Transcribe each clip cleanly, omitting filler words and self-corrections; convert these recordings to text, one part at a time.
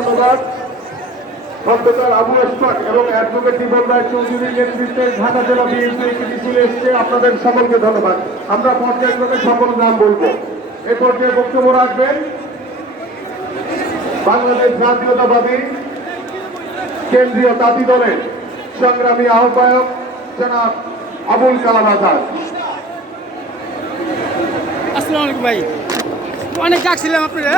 ধন্যবাদ। খন্দকার আবু ইসমাক এবং অ্যাডভোকেট জীবন রায় চৌধুরীর নেতৃত্বে ঢাকা জেলা বিএনপি এটি চলে এসছে। আপনাদের সকলকে ধন্যবাদ। আমরা পর্যায়ক্রমে সকল নাম বলবো। এ পর্যায়ে বক্তব্য রাখবেন বাংলাদেশ জাতীয়তাবাদী কেন্দ্রীয় তাঁতি দলের সংগ্রামী আহ্বায়ক জনাব আবুল কালাম আজাদ। আসসালামু আলাইকুম ভাই, অনেক ডাকছিলাম আপনারা।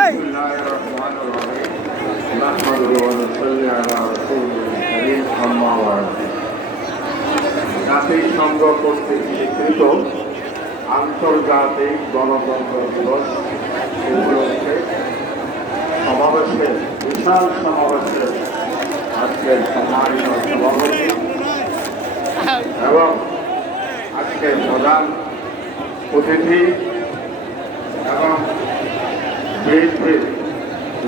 জাতিসংঘ কর্তৃক স্বীকৃত আন্তর্জাতিক গণতন্ত্র দিবস উপলক্ষে সমাবেশে বিশাল সমাবেশে আজকের সম্মানিত সভাপতি এবং আজকের প্রধান অতিথি এবং বিএনপির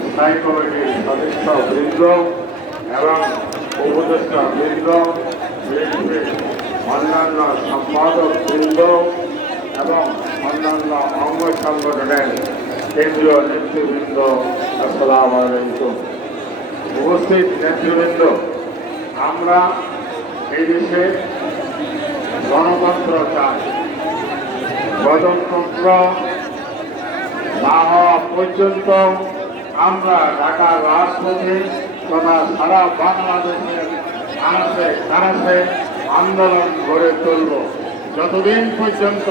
স্থায়ী কমিটির সদস্য বৃন্দ এবং উপদেষ্টা বৃন্দ, বিএনপির অন্যান্য সম্পাদক বৃন্দ এবং অন্যান্য অঙ্গ সংগঠনের কেন্দ্রীয় নেতৃবৃন্দ, আসসালামু আলাইকুম। উপস্থিত নেতৃবৃন্দ, আমরা এই দেশে গণতন্ত্র চাই। গণতন্ত্র না হওয়া পর্যন্ত আমরা ঢাকার রাজপথে তথা সারা বাংলাদেশের আনাচে আন্দোলন গড়ে তুলব। যতদিন পর্যন্ত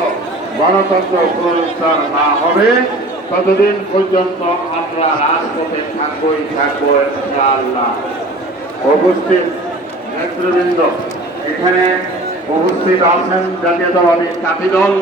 গণতন্ত্র পুনরুদ্ধার না হবে ততদিন পর্যন্ত আমরা রাজপথে থাকবো ইনশাআল্লাহ। উপস্থিত নেতৃবৃন্দ, এখানে উপস্থিত আছেন জাতীয়তাবাদী তাঁতি দল